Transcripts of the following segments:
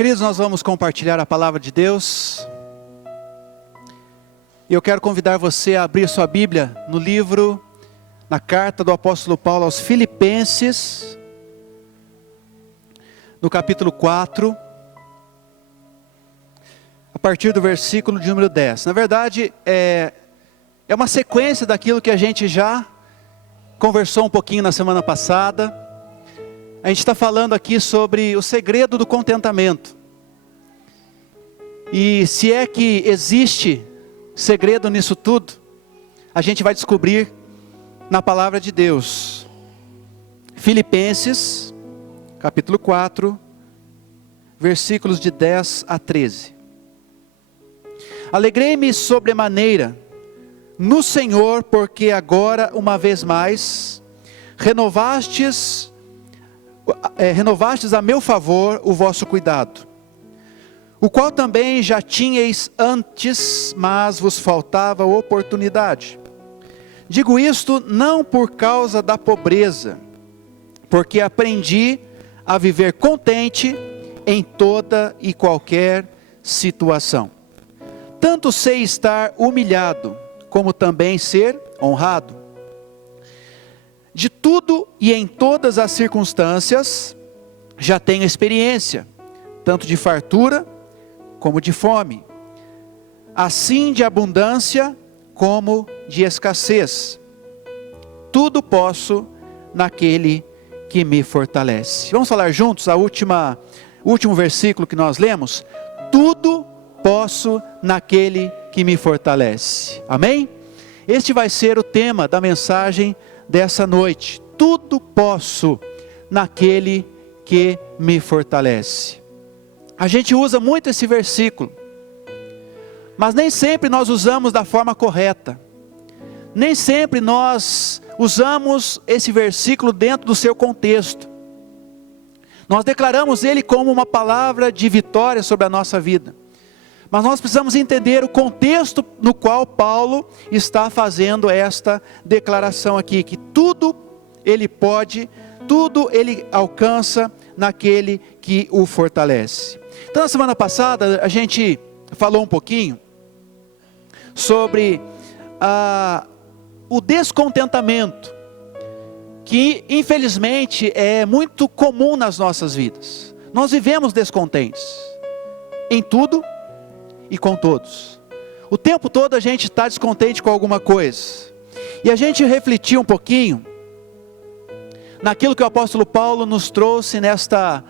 Queridos, nós vamos compartilhar a palavra de Deus. E eu quero convidar você a abrir sua Bíblia no livro, na carta do apóstolo Paulo aos Filipenses, no capítulo 4, a partir do versículo de número 10. Na verdade, é uma sequência daquilo que a gente já conversou um pouquinho na semana passada. A gente está falando aqui sobre o segredo do contentamento. E se é que existe segredo nisso tudo, a gente vai descobrir na palavra de Deus. Filipenses, capítulo 4, versículos de 10 a 13. Alegrei-me sobremaneira no Senhor, porque agora, uma vez mais, renovastes a meu favor o vosso cuidado, o qual também já tinhais antes, mas vos faltava oportunidade. Digo isto não por causa da pobreza, porque aprendi a viver contente em toda e qualquer situação. Tanto sei estar humilhado, como também ser honrado. De tudo e em todas as circunstâncias, já tenho experiência, tanto de fartura como de fome, assim de abundância como de escassez. Tudo posso naquele que me fortalece. Vamos falar juntos o último versículo que nós lemos? Tudo posso naquele que me fortalece. Amém? Este vai ser o tema da mensagem dessa noite. Tudo posso naquele que me fortalece. A gente usa muito esse versículo, mas nem sempre nós usamos da forma correta. Nem sempre nós usamos esse versículo dentro do seu contexto. Nós declaramos ele como uma palavra de vitória sobre a nossa vida. Mas nós precisamos entender o contexto no qual Paulo está fazendo esta declaração aqui, que tudo ele pode, tudo ele alcança naquele que o fortalece. Então na semana passada a gente falou um pouquinho sobre o descontentamento, que infelizmente é muito comum nas nossas vidas. Nós vivemos descontentes em tudo e com todos. O tempo todo a gente está descontente com alguma coisa. E a gente refletiu um pouquinho naquilo que o apóstolo Paulo nos trouxe nesta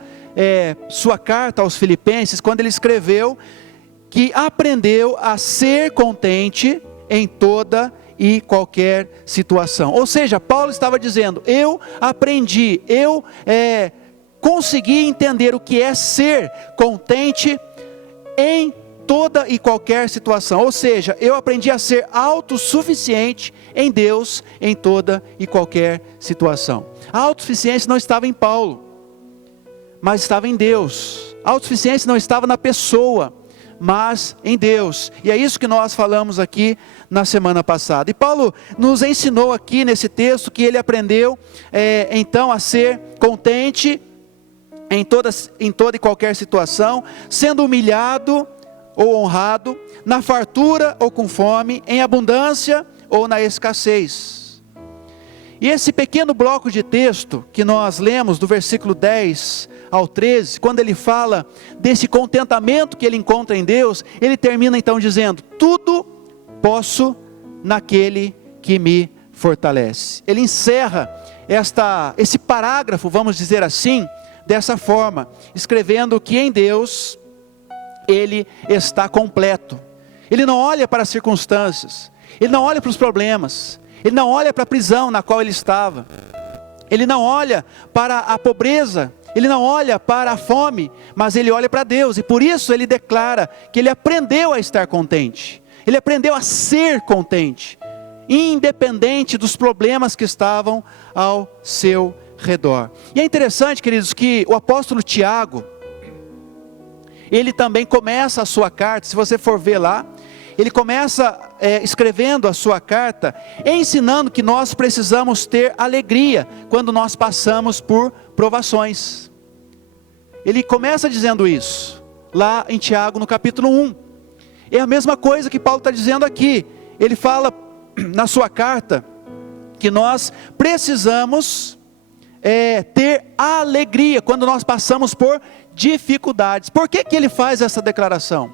sua carta aos Filipenses, quando ele escreveu que aprendeu a ser contente em toda e qualquer situação. Ou seja, Paulo estava dizendo, eu aprendi, eu consegui entender o que é ser contente em toda e qualquer situação. Ou seja, eu aprendi a ser autossuficiente em Deus em toda e qualquer situação. A autossuficiência não estava em Paulo, mas estava em Deus. A autossuficiência não estava na pessoa, mas em Deus. E é isso que nós falamos aqui na semana passada. E Paulo nos ensinou aqui nesse texto que ele aprendeu então a ser contente em toda e qualquer situação, sendo humilhado ou honrado, na fartura ou com fome, em abundância ou na escassez. E esse pequeno bloco de texto que nós lemos do versículo 10 ao 13, quando ele fala desse contentamento que ele encontra em Deus, ele termina então dizendo, tudo posso naquele que me fortalece. Ele encerra esse parágrafo, vamos dizer assim, dessa forma, escrevendo que em Deus ele está completo. Ele não olha para as circunstâncias, ele não olha para os problemas, ele não olha para a prisão na qual ele estava, ele não olha para a pobreza, ele não olha para a fome, mas ele olha para Deus. E por isso ele declara que ele aprendeu a estar contente, ele aprendeu a ser contente, independente dos problemas que estavam ao seu redor. E é interessante, queridos, que o apóstolo Tiago, ele também começa a sua carta, se você for ver lá, ele começa escrevendo a sua carta, ensinando que nós precisamos ter alegria quando nós passamos por provações. Ele começa dizendo isso, lá em Tiago, no capítulo 1. É a mesma coisa que Paulo está dizendo aqui. Ele fala na sua carta que nós precisamos ter alegria quando nós passamos por dificuldades. Por que ele faz essa declaração?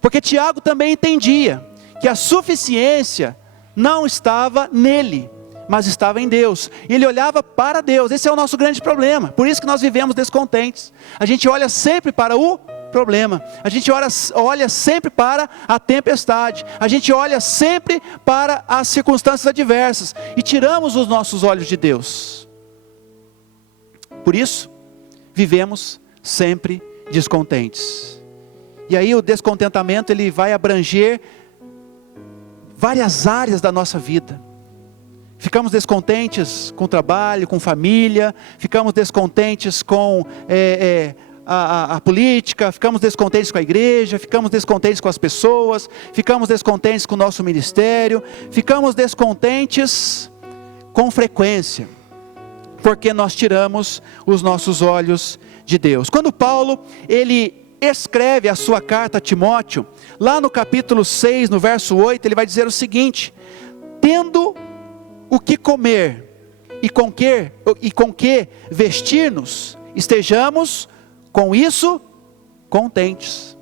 Porque Tiago também entendia que a suficiência não estava nele, mas estava em Deus. E ele olhava para Deus. Esse é o nosso grande problema. Por isso que nós vivemos descontentes. A gente olha sempre para o problema. A gente olha sempre para a tempestade. A gente olha sempre para as circunstâncias adversas. E tiramos os nossos olhos de Deus. Por isso, vivemos sempre descontentes. E aí o descontentamento, ele vai abranger várias áreas da nossa vida. Ficamos descontentes com o trabalho, com família, ficamos descontentes com a política, ficamos descontentes com a igreja, ficamos descontentes com as pessoas, ficamos descontentes com o nosso ministério, ficamos descontentes com frequência, porque nós tiramos os nossos olhos de Deus. Quando Paulo, ele escreve a sua carta a Timóteo, lá no capítulo 6, no verso 8, ele vai dizer o seguinte: tendo o que comer e com que vestir-nos, estejamos com isso contentes,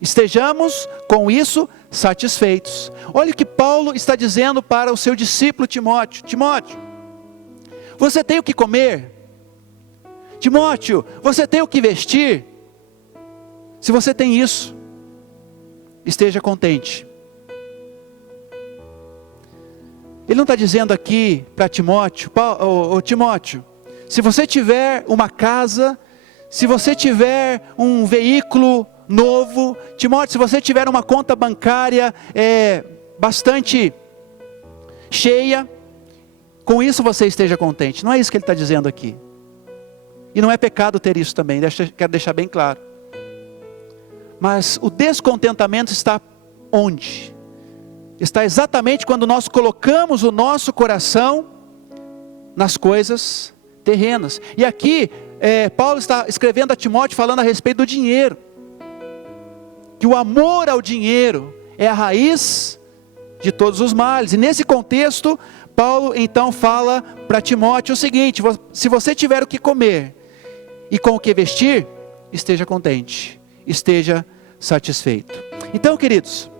estejamos com isso satisfeitos. Olha o que Paulo está dizendo para o seu discípulo Timóteo: Timóteo, você tem o que comer? Timóteo, você tem o que vestir? Se você tem isso, esteja contente. Ele não está dizendo aqui para Timóteo: Timóteo, se você tiver uma casa, se você tiver um veículo novo, Timóteo, se você tiver uma conta bancária bastante cheia, com isso você esteja contente. Não é isso que ele está dizendo aqui. E não é pecado ter isso também, quero deixar bem claro. Mas o descontentamento está onde? Está exatamente quando nós colocamos o nosso coração nas coisas terrenas. E aqui, Paulo está escrevendo a Timóteo falando a respeito do dinheiro. Que o amor ao dinheiro é a raiz de todos os males. E nesse contexto, Paulo então fala para Timóteo o seguinte: se você tiver o que comer e com o que vestir, esteja contente, esteja satisfeito. Então, queridos,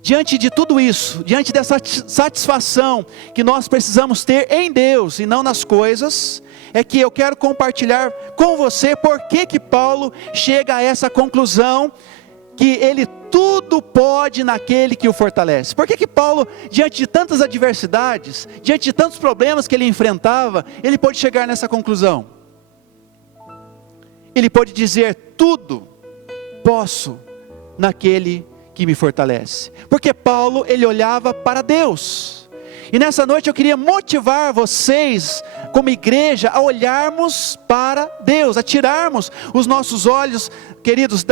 diante de tudo isso, diante dessa satisfação que nós precisamos ter em Deus e não nas coisas, é que eu quero compartilhar com você por que Paulo chega a essa conclusão, que ele tudo pode naquele que o fortalece. Por que Paulo, diante de tantas adversidades, diante de tantos problemas que ele enfrentava, ele pôde chegar nessa conclusão? Ele pôde dizer: tudo posso naquele que me fortalece. Porque Paulo, ele olhava para Deus. E nessa noite eu queria motivar vocês, como igreja, a olharmos para Deus, a tirarmos os nossos olhos, queridos,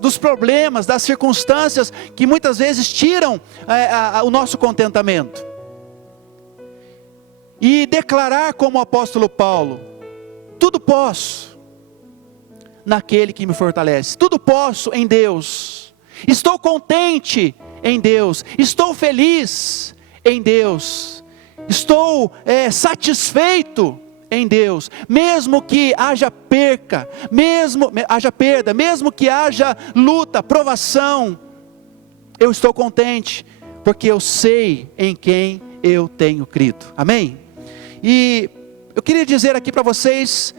dos problemas, das circunstâncias que muitas vezes tiram o nosso contentamento. E declarar como o apóstolo Paulo: tudo posso naquele que me fortalece, tudo posso em Deus. Estou contente em Deus, estou feliz em Deus, estou satisfeito em Deus, mesmo que haja perda, mesmo que haja luta, provação, eu estou contente, porque eu sei em quem eu tenho crido. Amém? E eu queria dizer aqui para vocês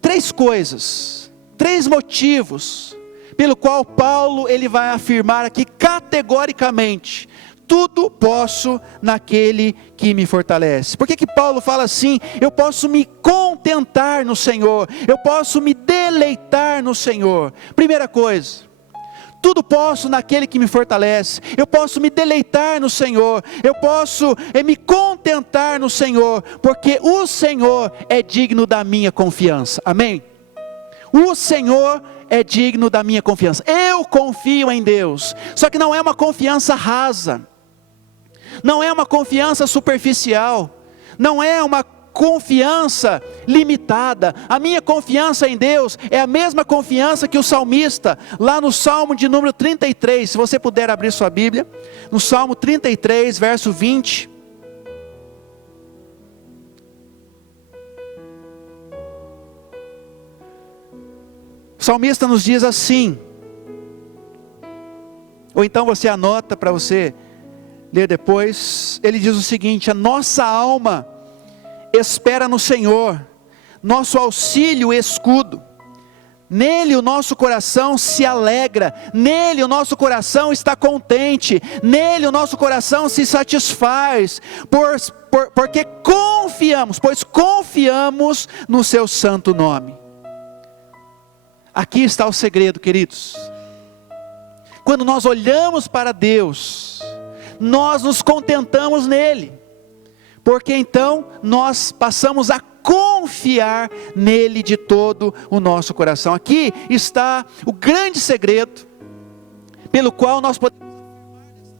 3 coisas, 3 motivos pelo qual Paulo ele vai afirmar aqui categoricamente: tudo posso naquele que me fortalece. Por que Paulo fala assim? Eu posso me contentar no Senhor, eu posso me deleitar no Senhor. Primeira coisa, tudo posso naquele que me fortalece. Eu posso me deleitar no Senhor, eu posso me contentar no Senhor, porque o Senhor é digno da minha confiança. Amém? O Senhor é digno da minha confiança. Eu confio em Deus. Só que não é uma confiança rasa, não é uma confiança superficial, não é uma confiança limitada. A minha confiança em Deus é a mesma confiança que o salmista, lá no Salmo de número 33, se você puder abrir sua Bíblia, no Salmo 33, verso 20. O salmista nos diz assim, ou então você anota para você ler depois. Ele diz o seguinte: a nossa alma espera no Senhor, nosso auxílio e escudo. Nele o nosso coração se alegra, nele o nosso coração está contente, nele o nosso coração se satisfaz, porque confiamos no seu santo nome. Aqui está o segredo, queridos. Quando nós olhamos para Deus, nós nos contentamos nele, porque então nós passamos a confiar nele de todo o nosso coração. Aqui está o grande segredo, pelo qual nós podemos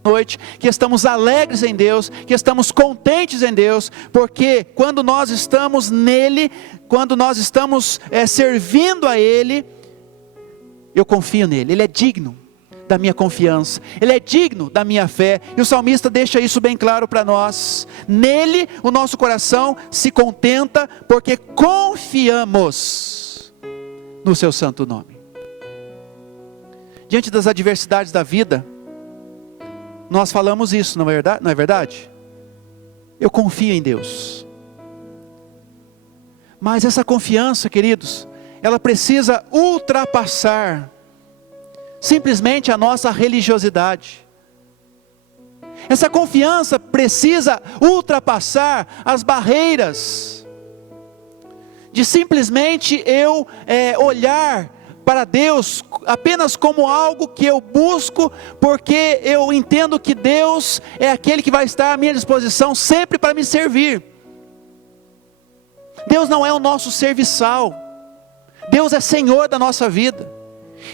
noite, que estamos alegres em Deus, que estamos contentes em Deus, porque quando nós estamos nele, quando nós estamos servindo a Ele, eu confio nele, Ele é digno da minha confiança, Ele é digno da minha fé, e o salmista deixa isso bem claro para nós. Nele o nosso coração se contenta, porque confiamos no seu santo nome. Diante das adversidades da vida, nós falamos isso, não é verdade? Eu confio em Deus. Mas essa confiança, queridos, ela precisa ultrapassar simplesmente a nossa religiosidade. Essa confiança precisa ultrapassar as barreiras de simplesmente eu olhar para Deus apenas como algo que eu busco, porque eu entendo que Deus é aquele que vai estar à minha disposição sempre para me servir. Deus não é o nosso serviçal, Deus é Senhor da nossa vida,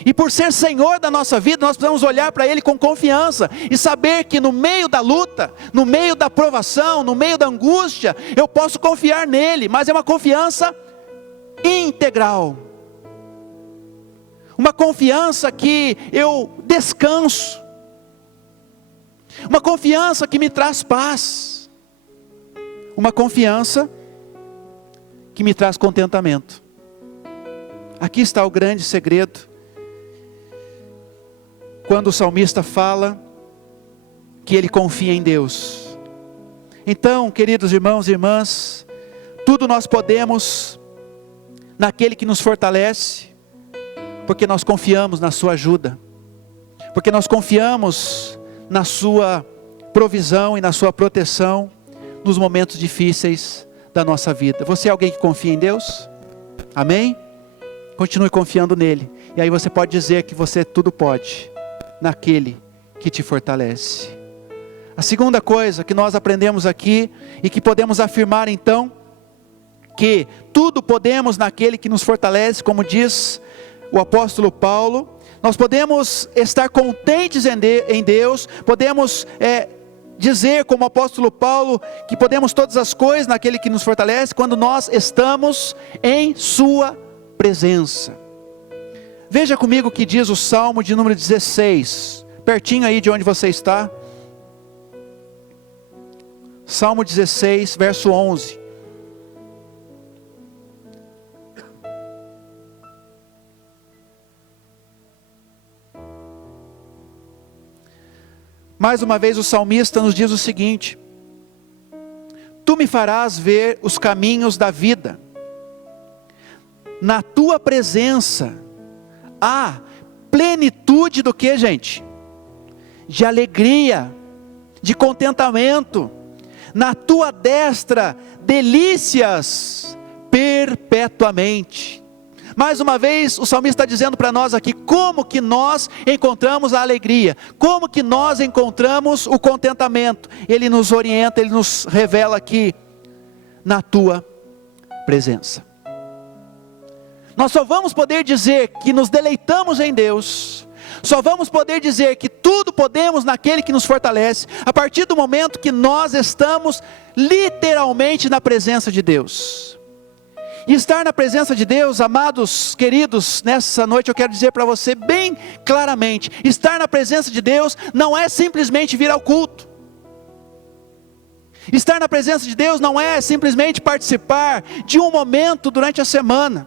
e por ser Senhor da nossa vida, nós precisamos olhar para Ele com confiança, e saber que no meio da luta, no meio da provação, no meio da angústia, eu posso confiar nele, mas é uma confiança integral, uma confiança que eu descanso, uma confiança que me traz paz, uma confiança que me traz contentamento. Aqui está o grande segredo, quando o salmista fala que ele confia em Deus. Então, queridos irmãos e irmãs, tudo nós podemos naquele que nos fortalece, porque nós confiamos na sua ajuda, porque nós confiamos na sua provisão e na sua proteção nos momentos difíceis da nossa vida. Você é alguém que confia em Deus? Amém? Continue confiando nele, e aí você pode dizer que você tudo pode naquele que te fortalece. A segunda coisa que nós aprendemos aqui, e que podemos afirmar então, que tudo podemos naquele que nos fortalece, como diz o apóstolo Paulo. Nós podemos estar contentes em Deus, podemos dizer como o apóstolo Paulo, que podemos todas as coisas naquele que nos fortalece, quando nós estamos em sua presença. Veja comigo o que diz o Salmo de número 16, pertinho aí de onde você está. Salmo 16, verso 11. Mais uma vez o salmista nos diz o seguinte: tu me farás ver os caminhos da vida, na tua presença há plenitude do que, gente? De alegria, de contentamento, na tua destra delícias perpetuamente. Mais uma vez o salmista está dizendo para nós aqui, como que nós encontramos a alegria, como que nós encontramos o contentamento. Ele nos orienta, ele nos revela aqui, na tua presença. Nós só vamos poder dizer que nos deleitamos em Deus, Só vamos poder dizer que tudo podemos naquele que nos fortalece, a partir do momento que nós estamos literalmente na presença de Deus. E estar na presença de Deus, amados, queridos, nessa noite eu quero dizer para você bem claramente, estar na presença de Deus não é simplesmente vir ao culto. Estar na presença de Deus não é simplesmente participar de um momento durante a semana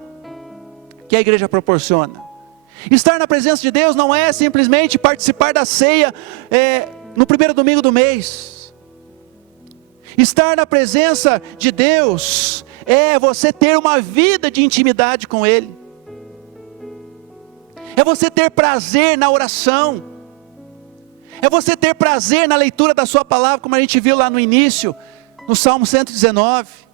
que a igreja proporciona. Estar na presença de Deus não é simplesmente participar da ceia no primeiro domingo do mês. Estar na presença de Deus é você ter uma vida de intimidade com Ele. É você ter prazer na oração. É você ter prazer na leitura da sua palavra, como a gente viu lá no início, no Salmo 119.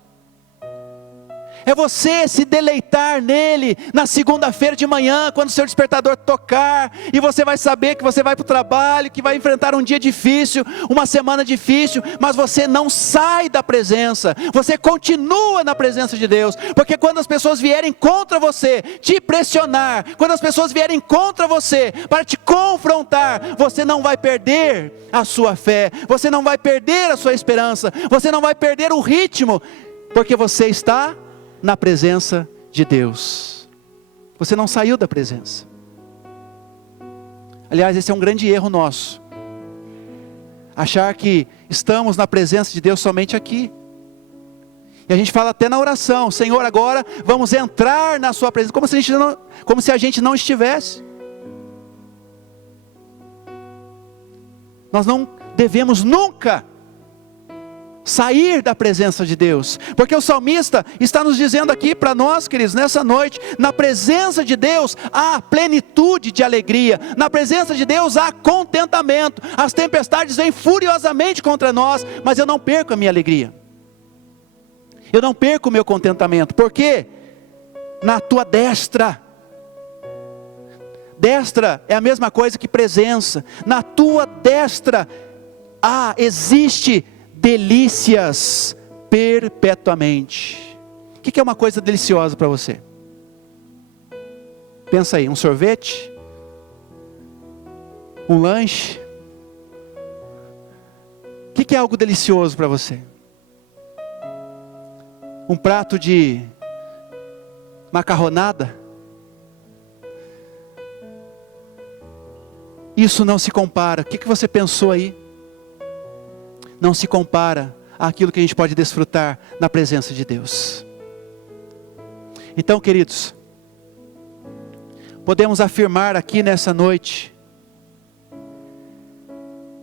É você se deleitar nele na segunda-feira de manhã, quando o seu despertador tocar, e você vai saber que você vai para o trabalho, que vai enfrentar um dia difícil, uma semana difícil, mas você não sai da presença, você continua na presença de Deus, porque quando as pessoas vierem contra você, te pressionar, quando as pessoas vierem contra você, para te confrontar, você não vai perder a sua fé, você não vai perder a sua esperança, você não vai perder o ritmo, porque você está na presença de Deus. Você não saiu da presença. Aliás, esse é um grande erro nosso, achar que estamos na presença de Deus somente aqui. E a gente fala até na oração: Senhor, agora vamos entrar na sua presença, como se a gente não estivesse. Nós não devemos nunca sair da presença de Deus, porque o salmista está nos dizendo aqui para nós, queridos, nessa noite: na presença de Deus há plenitude de alegria, na presença de Deus há contentamento. As tempestades vêm furiosamente contra nós, mas eu não perco a minha alegria, eu não perco o meu contentamento, porque na tua destra, destra é a mesma coisa que presença, na tua destra existe delícias perpetuamente. O que é uma coisa deliciosa para você? Pensa aí, um sorvete? Um lanche? O que é algo delicioso para você? Um prato de macarronada? Isso não se compara. O que você pensou aí? Não se compara àquilo que a gente pode desfrutar na presença de Deus. Então, queridos, podemos afirmar aqui nessa noite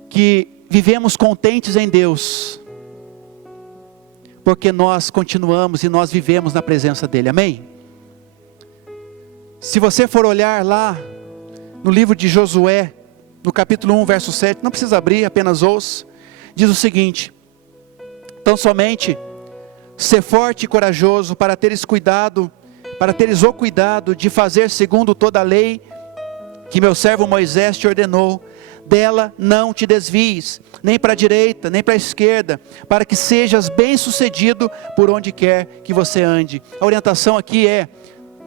que vivemos contentes em Deus, porque nós continuamos e nós vivemos na presença dEle, amém? Se você for olhar lá no livro de Josué, no capítulo 1, verso 7, não precisa abrir, apenas ouça. Diz o seguinte: tão somente ser forte e corajoso para teres o cuidado de fazer segundo toda a lei que meu servo Moisés te ordenou. Dela não te desvies, nem para a direita, nem para a esquerda, para que sejas bem sucedido por onde quer que você ande. A orientação aqui é: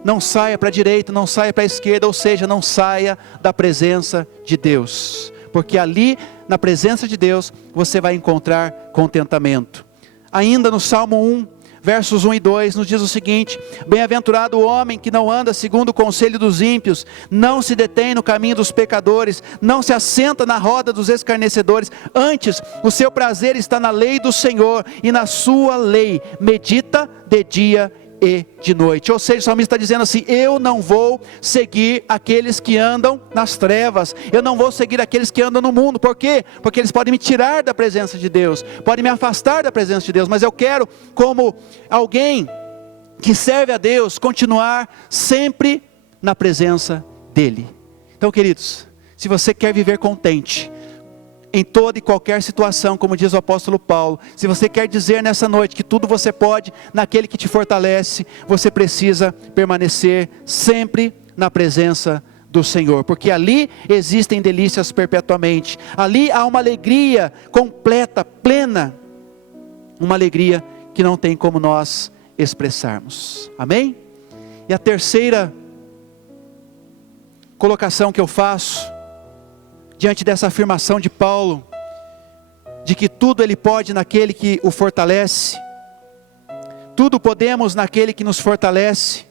não saia para a direita, não saia para a esquerda, ou seja, não saia da presença de Deus, porque ali, na presença de Deus, você vai encontrar contentamento. Ainda no Salmo 1, versos 1 e 2, nos diz o seguinte: bem-aventurado o homem que não anda segundo o conselho dos ímpios, não se detém no caminho dos pecadores, não se assenta na roda dos escarnecedores, antes o seu prazer está na lei do Senhor, e na sua lei medita de dia e de noite. Ou seja, o salmista está dizendo assim: eu não vou seguir aqueles que andam nas trevas, eu não vou seguir aqueles que andam no mundo. Por quê? Porque eles podem me tirar da presença de Deus, podem me afastar da presença de Deus, mas eu quero, como alguém que serve a Deus, continuar sempre na presença dEle. Então, queridos, se você quer viver contente em toda e qualquer situação, como diz o apóstolo Paulo, se você quer dizer nessa noite que tudo você pode naquele que te fortalece, você precisa permanecer sempre na presença do Senhor, porque ali existem delícias perpetuamente, ali há uma alegria completa, plena, uma alegria que não tem como nós expressarmos, amém? E a terceira colocação que eu faço diante dessa afirmação de Paulo, de que tudo ele pode naquele que o fortalece, tudo podemos naquele que nos fortalece,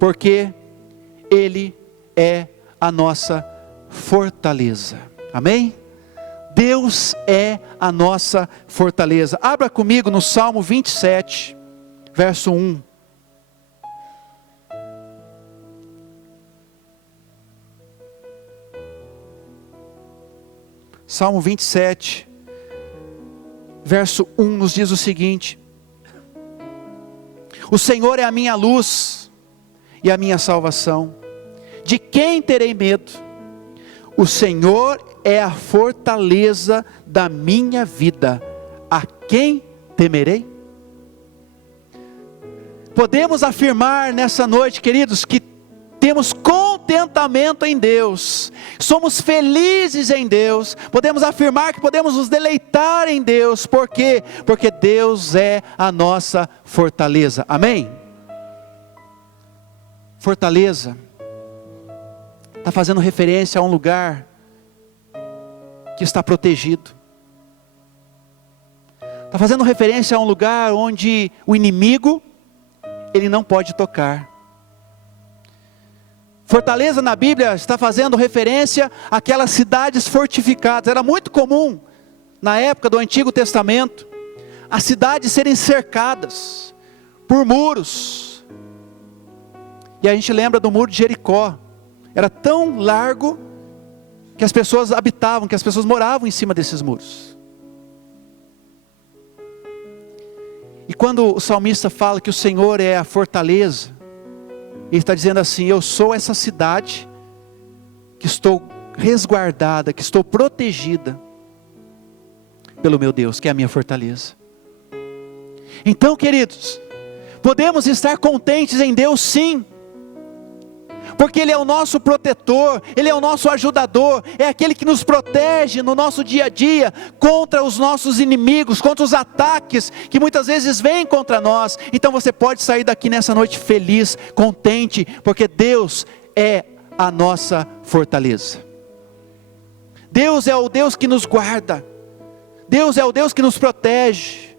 porque Ele é a nossa fortaleza. Amém? Deus é a nossa fortaleza. Abra comigo no Salmo 27, verso 1. Salmo 27, verso 1 nos diz o seguinte: o Senhor é a minha luz e a minha salvação, de quem terei medo? O Senhor é a fortaleza da minha vida, a quem temerei? Podemos afirmar nessa noite, queridos, que temos contentamento em Deus, somos felizes em Deus, podemos afirmar que podemos nos deleitar em Deus, por quê? Porque Deus é a nossa fortaleza, amém? Fortaleza, está fazendo referência a um lugar que está protegido, está fazendo referência a um lugar onde o inimigo, ele não pode tocar. Fortaleza na Bíblia está fazendo referência àquelas cidades fortificadas. Era muito comum, na época do Antigo Testamento, as cidades serem cercadas por muros. E a gente lembra do muro de Jericó. Era tão largo que as pessoas habitavam, que as pessoas moravam em cima desses muros. E quando o salmista fala que o Senhor é a fortaleza, ele está dizendo assim: eu sou essa cidade que estou resguardada, que estou protegida pelo meu Deus, que é a minha fortaleza. Então, queridos, podemos estar contentes em Deus sim, porque Ele é o nosso protetor, Ele é o nosso ajudador, é aquele que nos protege no nosso dia a dia, contra os nossos inimigos, contra os ataques que muitas vezes vêm contra nós. Então você pode sair daqui nessa noite feliz, contente, porque Deus é a nossa fortaleza. Deus é o Deus que nos guarda, Deus é o Deus que nos protege,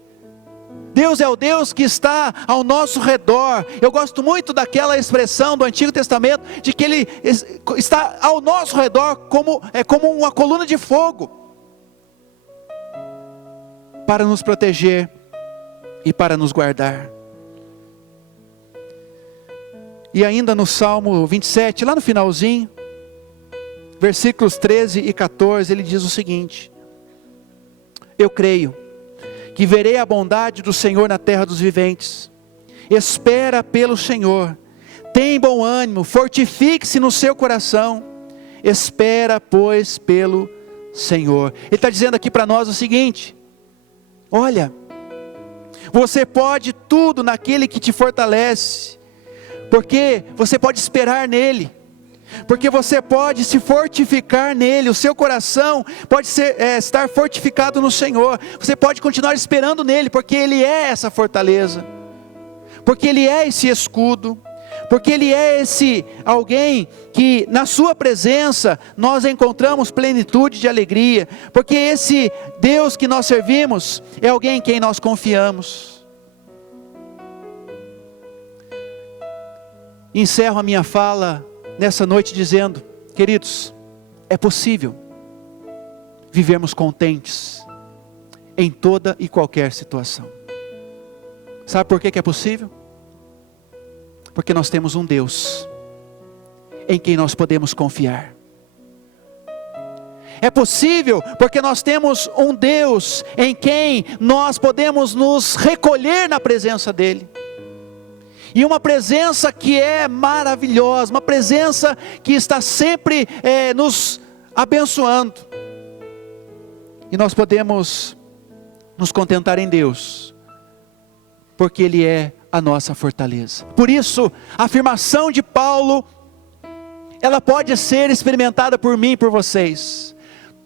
Deus é o Deus que está ao nosso redor. Eu gosto muito daquela expressão do Antigo Testamento, de que Ele está ao nosso redor como uma coluna de fogo, para nos proteger e para nos guardar. E ainda no Salmo 27, lá no finalzinho, versículos 13 e 14, ele diz o seguinte: eu creio que verei a bondade do Senhor na terra dos viventes. Espera pelo Senhor, tem bom ânimo, fortifique-se no seu coração, espera pois pelo Senhor. Ele está dizendo aqui para nós o seguinte: olha, você pode tudo naquele que te fortalece, porque você pode esperar nele, porque você pode se fortificar nele, o seu coração pode estar fortificado no Senhor, você pode continuar esperando nele, porque Ele é essa fortaleza, porque Ele é esse escudo, porque Ele é esse alguém que na sua presença nós encontramos plenitude de alegria, porque esse Deus que nós servimos é alguém em quem nós confiamos. Encerro a minha fala nessa noite dizendo: queridos, é possível vivermos contentes em toda e qualquer situação. Sabe por que é possível? Porque nós temos um Deus em quem nós podemos confiar. É possível porque nós temos um Deus em quem nós podemos nos recolher na presença dEle. E uma presença que é maravilhosa, uma presença que está sempre nos abençoando. E nós podemos nos contentar em Deus, porque Ele é a nossa fortaleza. Por isso, a afirmação de Paulo, ela pode ser experimentada por mim e por vocês.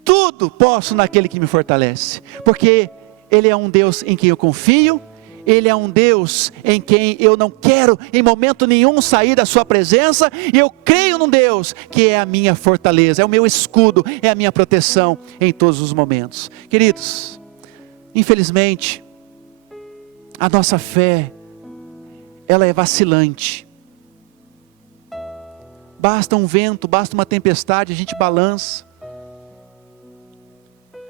Tudo posso naquele que me fortalece, porque Ele é um Deus em quem eu confio, Ele é um Deus em quem eu não quero em momento nenhum sair da sua presença, e eu creio num Deus que é a minha fortaleza, é o meu escudo, é a minha proteção em todos os momentos. Queridos, infelizmente, a nossa fé, ela é vacilante. Basta um vento, basta uma tempestade, a gente balança.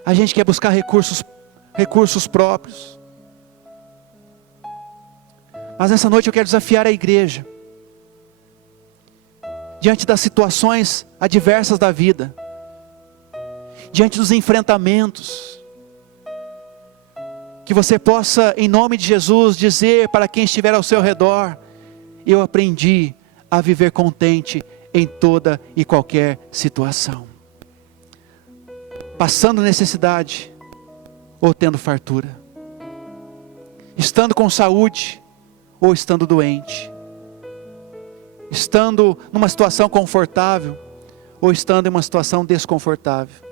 A gente quer buscar recursos próprios. Mas nessa noite eu quero desafiar a igreja, diante das situações adversas da vida, diante dos enfrentamentos, que você possa, em nome de Jesus, dizer para quem estiver ao seu redor: eu aprendi a viver contente em toda e qualquer situação, passando necessidade ou tendo fartura, estando com saúde ou estando doente, estando numa situação confortável ou estando em uma situação desconfortável,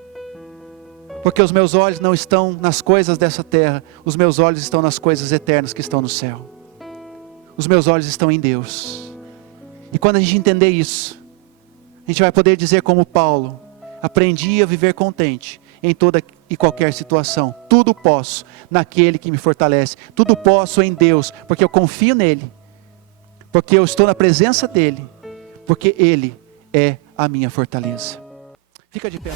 porque os meus olhos não estão nas coisas dessa terra, os meus olhos estão nas coisas eternas que estão no céu. Os meus olhos estão em Deus. E quando a gente entender isso, a gente vai poder dizer como Paulo: aprendi a viver contente em toda e qualquer situação. Tudo posso naquele que me fortalece. Tudo posso em Deus, porque eu confio nele, porque eu estou na presença dele, porque ele é a minha fortaleza. Fica de pé.